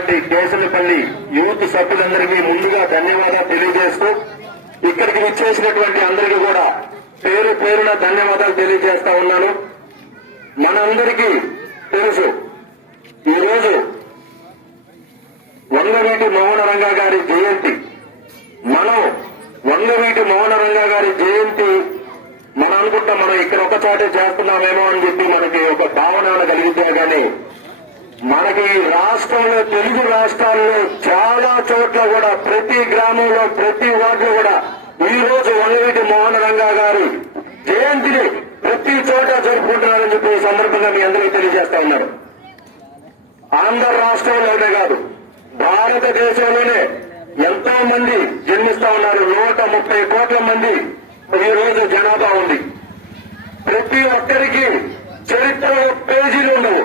ఉన్నటువంటి కేసులపల్లి యూత్ సభ్యులందరికీ ముందుగా ధన్యవాదాలు తెలియజేస్తూ ఇక్కడికి విచ్చేసినటువంటి అందరికీ కూడా పేరు పేరున ధన్యవాదాలు తెలియజేస్తా ఉన్నాను. మనందరికీ తెలుసు ఈరోజు వంగవీటి మోహన రంగ గారి జయంతి. మనం వంగవీటి మోహన రంగ గారి జయంతి మనం అనుకుంటాం మనం ఇక్కడ ఒక చోటే చేస్తున్నామేమో అని చెప్పి మనకి ఒక భావన కలిగితే గానీ మనకి రాష్ట్రంలో తెలుగు రాష్ట్రాల్లో చాలా చోట్ల కూడా ప్రతి గ్రామంలో ప్రతి వార్డులో కూడా ఈ రోజు వంగవీటి మోహన రంగా గారు జయంతిని ప్రతి చోట జరుపుకుంటున్నారని చెప్పి ఈ సందర్భంగా మీ అందరికీ తెలియజేస్తా ఉన్నారు ఆంధ్ర రాష్ట్రంలోనే కాదు భారతదేశంలోనే ఎంతో మంది జన్మిస్తా ఉన్నారు. నూట ముప్పై కోట్ల మంది ఈ రోజు జనాభా ఉంది. ప్రతి ఒక్కరికి చరిత్రలో పేజీలు ఉండవు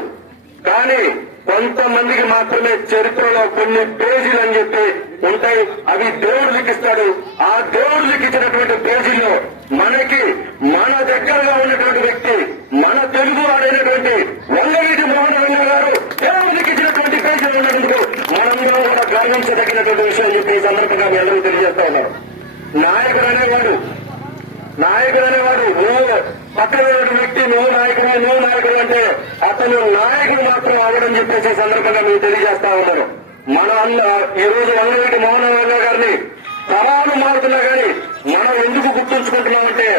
కానీ కొంతమందికి మాత్రమే చరిత్రలో కొన్ని పేజీలు అని చెప్పి ఉంటాయి. అవి దేవుడు లిఖిస్తాడు ఆ దేవుడు లిఖించినటువంటి పేజీలో మనకి మన దగ్గరగా ఉన్నటువంటి వ్యక్తి మన తెలుగు వాడైనటువంటి వంగవీటి మోహన్ రంగ గారు దేవుడు లిఖించినటువంటి పేజీలు ఉన్నందుకు మనందరం కూడా గౌరవించదగినటువంటి విషయం చెప్పి ఈ సందర్భంగా మీ అందరూ తెలియజేస్తా ఉన్నారు నాయకుడు అనేవాడు నాయకుడు అనేవాడు నువ్వు పక్కన ఉన్నటువంటి వ్యక్తి నువ్వు నాయకుడు నువ్వు నాయకుడు అంటే అతను నాయకుడు మాత్రం అవడం చెప్పేసి సందర్భంగా మీకు తెలియజేస్తా ఉన్నారు మన అన్న ఈ రోజు వంగవీటి మోహన్ గారిని తరాలు మారుతున్నా కానీ మనం ఎందుకు గుర్తుంచుకుంటున్నామంటే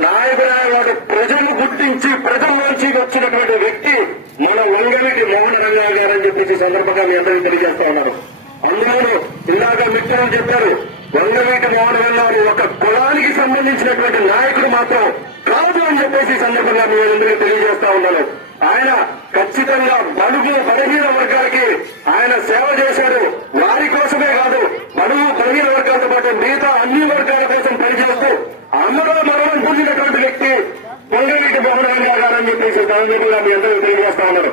నాయకుడు వాడు ప్రజలు గుర్తించి ప్రజల్లోంచి వచ్చినటువంటి వ్యక్తి మన వంగవీటి మోహన్ రంగ గారు అని చెప్పేసి సందర్భంగా మీ అందరికీ తెలియజేస్తా ఉన్నారు అందులో ఇందాక మిత్రులు చెప్పారు వంగవీటి మోహన్ గారు ఒక కులానికి సంబంధించినటువంటి నాయకుడు మాత్రం అని చెప్పేసి సందర్భంగా మీ అందరికీ తెలియజేస్తా ఉన్నాను. ఆయన ఖచ్చితంగా బడుగు బలహీన వర్గాలకి ఆయన సేవ చేశాడు. వారి కోసమే కాదు బడుగు బలహీన వర్గాలతో పాటు మిగతా అన్ని వర్గాల కోసం పనిచేస్తూ అందరూ మరణం పొందినటువంటి వ్యక్తి వంగవీటి మోహన్ గారు అని చెప్పేసి సందర్భంగా మీ అందరికీ తెలియజేస్తా ఉన్నారు